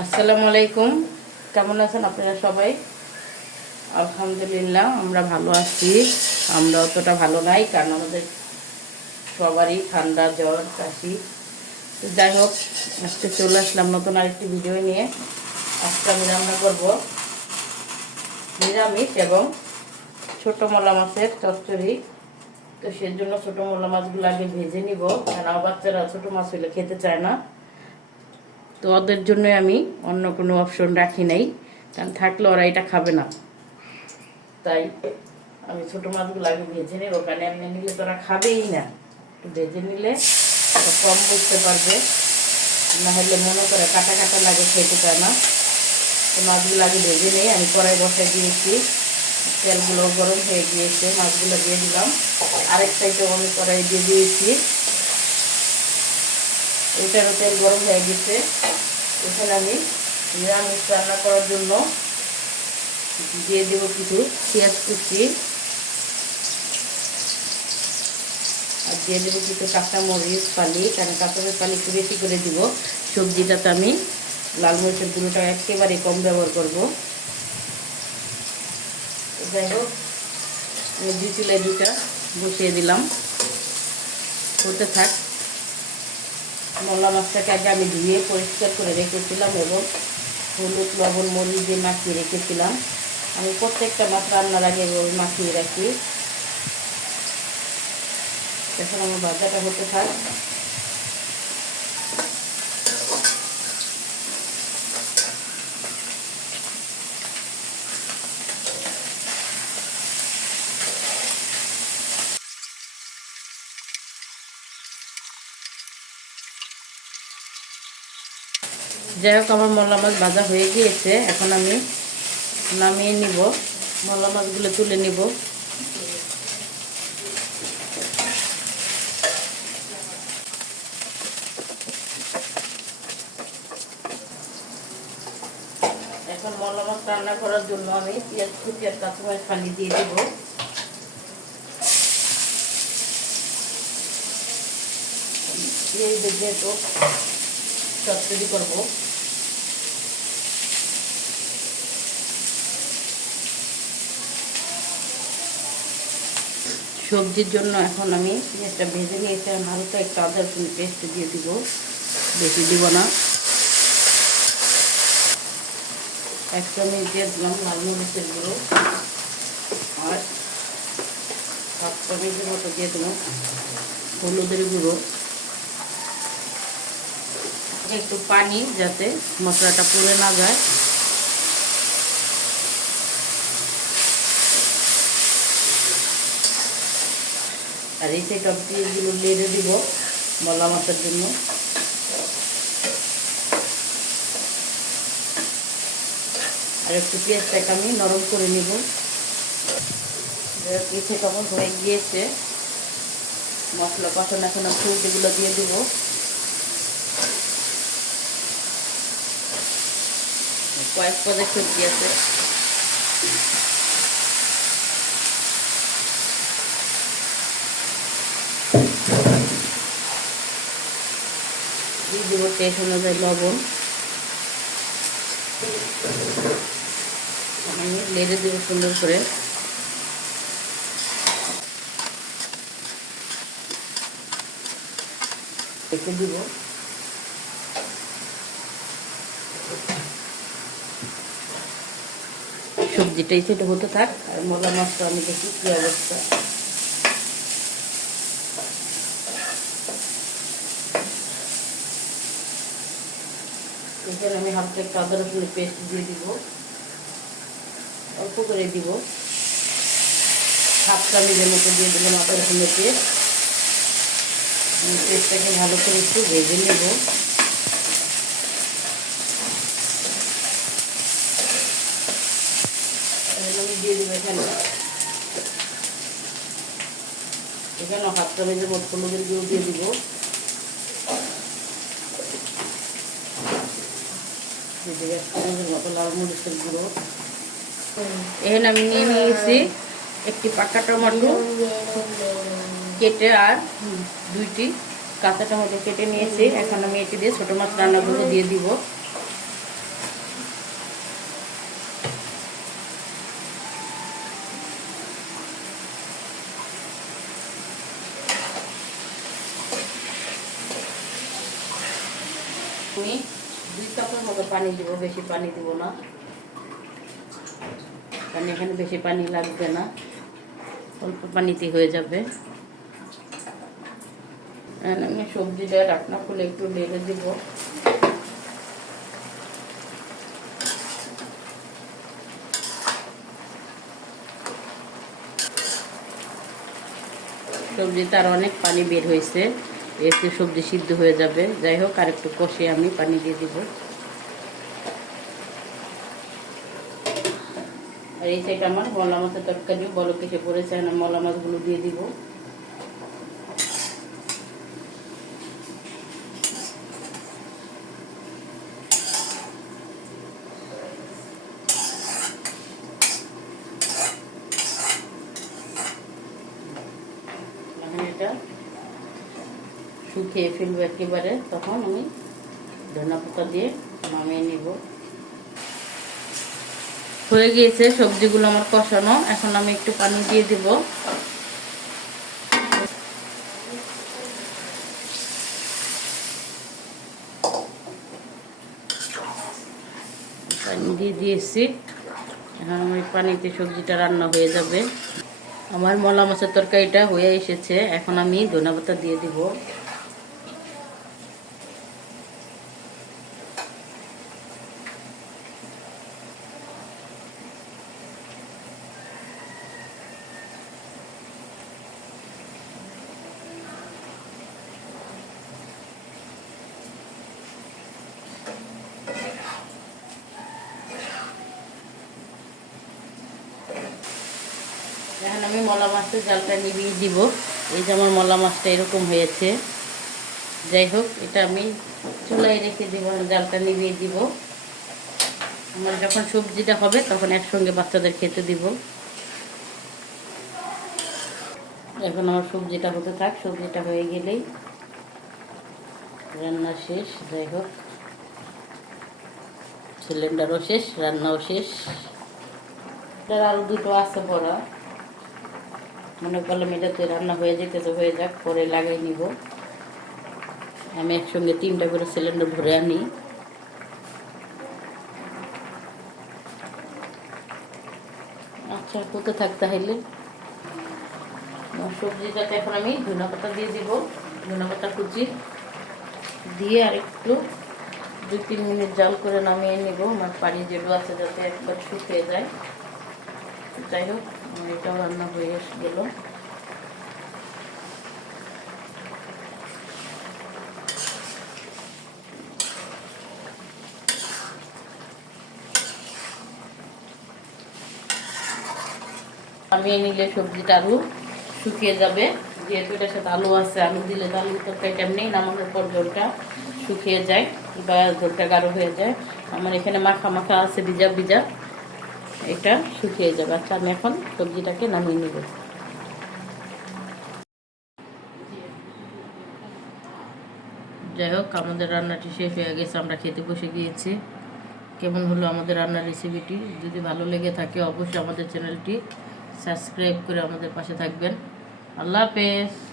আসসালামু আলাইকুম। কেমন আছেন আপনারা সবাই? আলহামদুলিল্লাহ, আমরা ভালো আছি। আমরা অতটা ভালো নাই, কারণ আমাদের সবারই ঠান্ডা, জ্বর, কাশি। যাই হোক, আজকে চলে আসলাম নতুন আরেকটি ভিডিও নিয়ে। আজকে আমি রান্না করব নিরামিষ এবং ছোট মলা মাছের চচ্চড়ি। তো সেই জন্য ছোট মলা মাছগুলো আগে ভেজে নিব আমার বাচ্চারা ছোটো মাছ হলে খেতে চায় না। তো ওদের জন্য আমি অন্য কোনো অপশন রাখি নাই। কারণ থাকলে ওরা এটা খাবে না। তাই আমি ছোটো মাছগুলো আগে ভেজে নেব। কারণ এমনি নিলে তো ওরা খাবেই না। একটু ভেজে নিলে কম বুঝতে পারবে। না হলে মনে করে কাটা কাটা লাগে খেতে চায় না। তো মাছগুলো আগে ভেজে নেই। আমি কড়াই বসাই দিয়েছি। তেলগুলো গরম হয়ে গিয়েছে। মাছগুলো দিয়ে দিলাম। আরেক সাইডে আমি কড়াই দিয়ে দিয়েছি। এটারও তেল গরম হয়ে গেছে। এখানে আমি নিরামিষ রান্না করার জন্য দিয়ে দেবো কিছু পেঁয়াজ কুচি। আর দিয়ে দেবো কিছু কাঁচামরিচ পালি কারণ কাঁচামরিচ পালি একটু বেশি করে দিব। সবজিটাতে আমি লাল মরিচের গুঁড়োটা একেবারে কম ব্যবহার করব। যাই হোক দুই চুলাই দুটা বসিয়ে দিলাম। হতে থাক। মলা মাছটাকে আগে আমি ধুয়ে পরিষ্কার করে রেখেছিলাম এবং হলুদ, লবণ, মরিচ দিয়ে মাখিয়ে রেখেছিলাম। আমি প্রত্যেকটা মাছ রান্নার আগে মাখিয়ে রাখি। এখন আমার বাজারটা হতে থাক। যাই হোক আমার মলা মাছ ভাজা হয়ে গিয়েছে। এখন আমি নামিয়ে নিব। মলা মাছগুলো তুলে নিব। এখন মলা মাছ রান্না করার জন্য আমি পেঁয়াজ কুচি আর কাঁচামাচ খালি দিয়ে দেব। পেঁয়াজ যেহেতু চচ্চড়ি করব সবজির জন্য এখন আমি পেঁয়াজটা ভেজে নিয়েছি আর হালকা একটু আদা পেস্ট দিয়ে দিব। বেশি দিব না। এক চামচ দিয়ে দিলাম লাল মরিচের গুঁড়ো। আর হাফ চামচের মতো দিয়ে দিলাম হলুদের গুঁড়ো। একটু পানি যাতে মশলাটা পুড়ে না যায়। আর এই সাইড অফ এগুলো লেড়ে দিব মলা মাছের জন্য। আর একটু পেঁয়াজটাকে আমি নরম করে নিব। পিঠে তখন হয়ে গিয়েছে। মশলা কষানো এখন ফুলগুলো দিয়ে দিব। কয়েক পদে সবজি আছে দিয়ে দেবো টেস্ট অনুযায়ী লবণ আমি লেড়ে দেবো সুন্দর করে রেখে দিব সবজিটা এই সাইডে হতে থাক, আর মলা মাছটা আমি দেখি কী অবস্থা। এখানে আমি হালকা একটু আদা রসুনের পেস্ট দিয়ে দিব। অল্প করে দিব। হাফ চামচের মতো দিয়ে দিলাম আদা রসুনের পেস্ট। পেস্টটাকে ভালো করে একটু ভেজে নেব। এখানে। দিয়ে দিব। এখানে আমি নিয়ে নিয়েছি একটি পাকা টমেটো কেটে আর দুইটি কাঁচা টমেটো কেটে নিয়েছি। এখন আমি এটি দিয়ে ছোটো মাছ রান্নাগুলো দিয়ে দিব। মতো পানি দিব, বেশি পানি দিব না। কারণ এখানে বেশি পানি লাগবে না, অল্প পানিতে হয়ে যাবে। আমি সবজিটা রান্না খুলে একটু লেগে দিব। সবজিতে আর অনেক পানি বের হয়েছে। এতে সবজি সিদ্ধ হয়ে যাবে। যাই হোক আর একটু কষে আমি পানি দিয়ে দিব। আর এই সাইড আমার মলা মাছের তরকারি বলো কিছু পড়েছে মলা মাছগুলো দিয়ে দিব এখন এটা শুকিয়ে ফেলব একেবারে, তখন আমি ধনা পাতা দিয়ে নামিয়ে নিব। হয়ে গিয়েছে সবজিগুলো আমার কষানো, এখন আমি একটু পানি দিয়ে দিব। পানি দিয়ে দিয়েছি। এখন আমার পানিতে সবজিটা রান্না হয়ে যাবে। আমার মলা মাছের তরকারিটা হয়ে এসেছে, এখন আমি ধনেপাতা দিয়ে দিব। এখন আমি মলা মাছের জালটা নিভিয়ে দিব। এই যে আমার মলা মাছটা এরকম হয়েছে। যাই হোক, এটা আমি চুলায় রেখে দিব জালটা নিভিয়ে দিব। আমার যখন সবজিটা হবে, তখন একসঙ্গে বাচ্চাদের খেতে দিব। এখন আমার সবজিটা হতে থাক, সবজিটা হয়ে গেলেই রান্না শেষ, যাই হোক। সিলিন্ডারও শেষ, রান্নাও শেষ। আরও দুটো আছে পড়া মনে করলাম এটাতে রান্না হয়ে যেতেছে, হয়ে যাক, পরে লাগাই নিব। আমি একসঙ্গে তিনটা করে সিলিন্ডার ভরে আনি। আচ্ছা হতে থাক তাহলে। আমার সবজিটাতে এখন আমি ধনে পাতা দিয়ে দিব। ধনে পাতা কুচি দিয়ে আর একটু দুই তিন মিনিট জাল করে নামিয়ে নিব। আমার পানি যেগুলো আছে, যাতে একবার শুকিয়ে যায়। যাই হোক। এটাও রান্না হয়ে গেল। নামিয়ে নিলে সবজিটা আলু শুকিয়ে যাবে। যেহেতু এটার সাথে আলু আছে, আলু দিলে তো আলু তরকারি এমনি নামানোর পর জলটা শুকিয়ে যায় বা ঝোলটা গাঢ় হয়ে যায়। আমার এখানে মাখা মাখা আছে, ভিজা ভিজা। এটা শুকিয়ে যাবে। আচ্ছা আমি এখন সবজিটাকে নামিয়ে নেব। যাই হোক, আমাদের রান্নাটি শেষ হয়ে গেছে, আমরা খেতে বসে গিয়েছি। কেমন হলো আমাদের রান্নার রেসিপিটি যদি ভালো লেগে থাকে, অবশ্যই আমাদের চ্যানেলটি সাবস্ক্রাইব করে আমাদের পাশে থাকবেন। আল্লাহ হাফেজ।